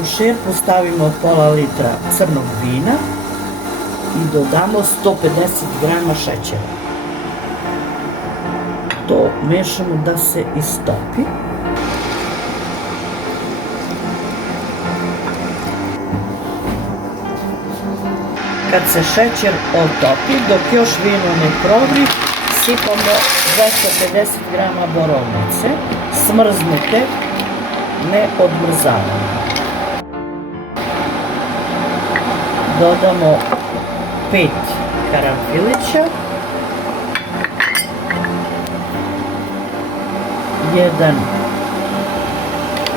U šerpu stavimo pola litra crnog vina i dodamo 150 grama šećera. To mešamo da se istopi. Kad se šećer otopi, dok još vino ne provri, sipamo 250 grama borovnice, smrznute, ne odmrzavane. Dodamo 5 karanfilića, 1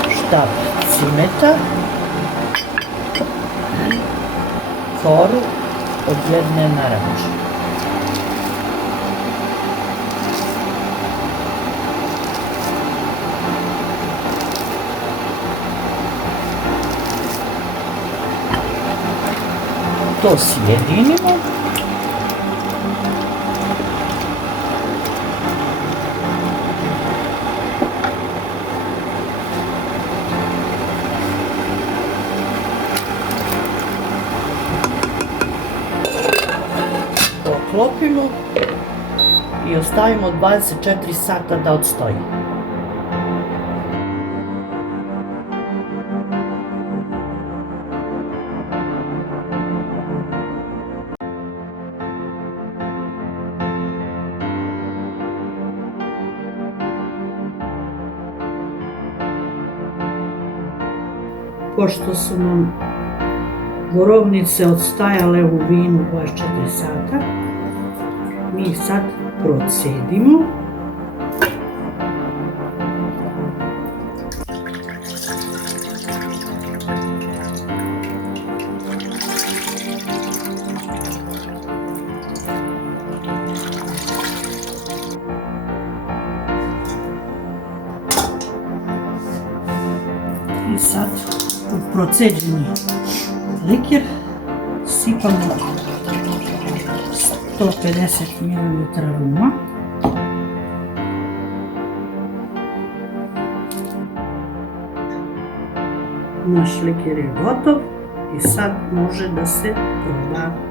štap cimeta, koru od jedne naranče. To sjedinimo. Poklopimo i ostavimo 24 sata da odstoji. Pošto su nam borovnice odstajale u vinu 24 sata, mi ih sad procedimo. I sad u proceđeni likir sipamo 150 ml ruma. Naš likir je gotov i sad može da se proba.